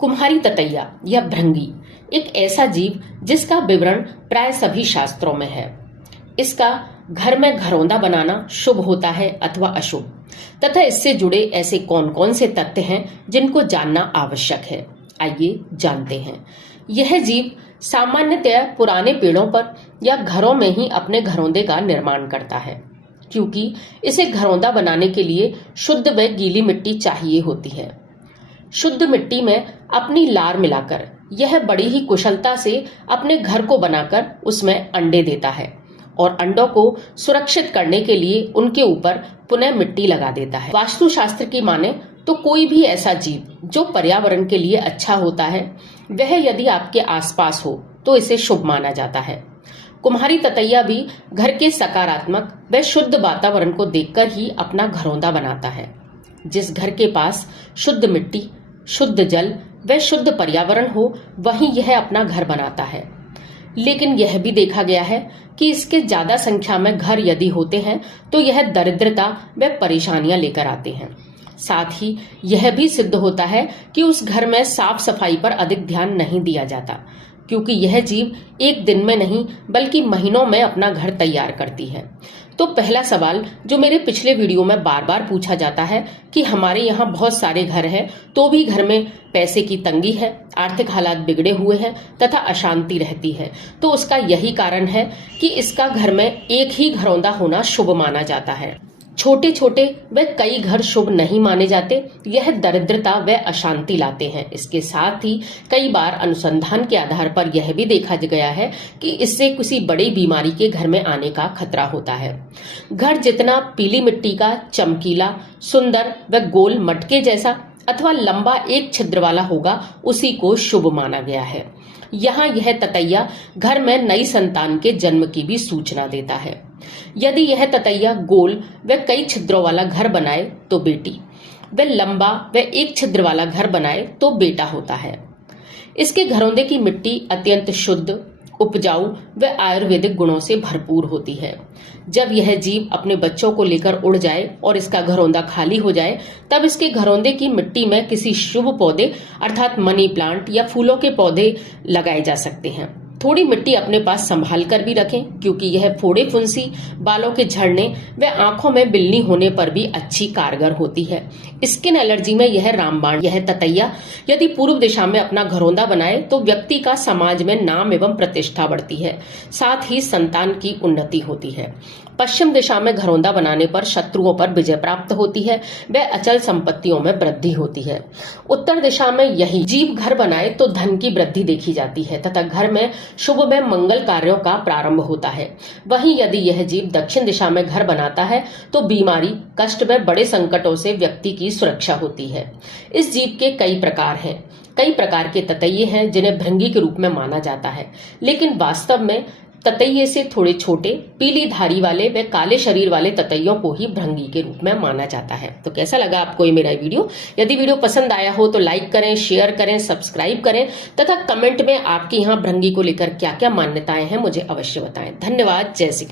कुम्हारी ततैया या भृंगी एक ऐसा जीव जिसका विवरण प्राय सभी शास्त्रों में है। इसका घर में घरौंदा बनाना शुभ होता है अथवा अशुभ, तथा इससे जुड़े ऐसे कौन कौन से तथ्य हैं जिनको जानना आवश्यक है। आइए जानते हैं। यह जीव सामान्यतया पुराने पेड़ों पर या घरों में ही अपने घरौंदे का निर्माण करता है, क्योंकि इसे घरौंदा बनाने के लिए शुद्ध व गीली मिट्टी चाहिए होती है। शुद्ध मिट्टी में अपनी लार मिलाकर यह बड़ी ही कुशलता से अपने घर को बनाकर उसमें अंडे देता है और अंडों को सुरक्षित करने के लिए उनके ऊपर पुनः मिट्टी लगा देता है। वास्तुशास्त्र की माने तो कोई भी ऐसा जीव जो पर्यावरण के लिए अच्छा होता है, वह यदि आपके आसपास हो तो इसे शुभ माना जाता है। कुम्हारी ततैया भी घर के सकारात्मक व शुद्ध वातावरण को देखकर ही अपना घरौंदा बनाता है। जिस घर के पास शुद्ध मिट्टी, शुद्ध जल व शुद्ध पर्यावरण हो, वहीं यह अपना घर बनाता है। लेकिन यह भी देखा गया है कि इसके ज्यादा संख्या में घर यदि होते हैं तो यह दरिद्रता व परेशानियां लेकर आते हैं। साथ ही यह भी सिद्ध होता है कि उस घर में साफ सफाई पर अधिक ध्यान नहीं दिया जाता, क्योंकि यह जीव एक दिन में नहीं बल्कि महीनों में अपना घर तैयार करती है। तो पहला सवाल जो मेरे पिछले वीडियो में बार बार पूछा जाता है कि हमारे यहाँ बहुत सारे घर हैं तो भी घर में पैसे की तंगी है, आर्थिक हालात बिगड़े हुए हैं तथा अशांति रहती है, तो उसका यही कारण है कि इसका घर में एक ही घरौंदा होना शुभ माना जाता है। छोटे छोटे व कई घर शुभ नहीं माने जाते, यह दरिद्रता व अशांति लाते हैं। इसके साथ ही कई बार अनुसंधान के आधार पर यह भी देखा गया है कि इससे किसी बड़ी बीमारी के घर में आने का खतरा होता है। घर जितना पीली मिट्टी का, चमकीला, सुंदर व गोल मटके जैसा अथवा लंबा एक छिद्र वाला होगा, उसी को शुभ माना गया है। यहाँ यह ततैया घर में नई संतान के जन्म की भी सूचना देता है। यदि यह ततैया गोल व कई छिद्रों वाला घर बनाए तो बेटी, व लंबा व एक छिद्र वाला घर बनाए तो बेटा होता है। इसके घरौंदे की मिट्टी अत्यंत शुद्ध, उपजाऊ व आयुर्वेदिक गुणों से भरपूर होती है। जब यह जीव अपने बच्चों को लेकर उड़ जाए और इसका घरौंदा खाली हो जाए, तब इसके घरौंदे की मिट्टी में किसी शुभ पौधे अर्थात मनी प्लांट या फूलों के पौधे लगाए जा सकते हैं। थोड़ी मिट्टी अपने पास संभाल कर भी रखें, क्योंकि यह फोड़े फुंसी, बालों के झड़ने व आंखों में बिल्ली होने पर भी अच्छी कारगर होती है। स्किन एलर्जी में यह रामबाण। यह ततैया यदि पूर्व दिशा में अपना घरौंदा बनाए तो व्यक्ति का समाज में नाम एवं प्रतिष्ठा बढ़ती है, साथ ही संतान की उन्नति होती है। पश्चिम दिशा में घरौंदा बनाने पर शत्रुओं पर विजय प्राप्त होती है व अचल संपत्तियों में वृद्धि होती है। उत्तर दिशा में यही जीव घर बनाए तो धन की वृद्धि देखी जाती है तथा घर में शुभ में मंगल कार्यों का प्रारंभ होता है। वहीं यदि यह जीव दक्षिण दिशा में घर बनाता है तो बीमारी, कष्ट व बड़े संकटों से व्यक्ति की सुरक्षा होती है। इस जीव के कई प्रकार हैं। कई प्रकार के ततैये हैं जिन्हें भृंगी के रूप में माना जाता है, लेकिन वास्तव में ततैये से थोड़े छोटे, पीली धारी वाले व काले शरीर वाले ततैयों को ही भृंगी के रूप में माना जाता है। तो कैसा लगा आपको ये मेरा वीडियो? यदि वीडियो पसंद आया हो तो लाइक करें, शेयर करें, सब्सक्राइब करें तथा कमेंट में आपके यहाँ भृंगी को लेकर क्या क्या मान्यताएं हैं मुझे अवश्य बताएं। धन्यवाद। जय श्री कृष्ण।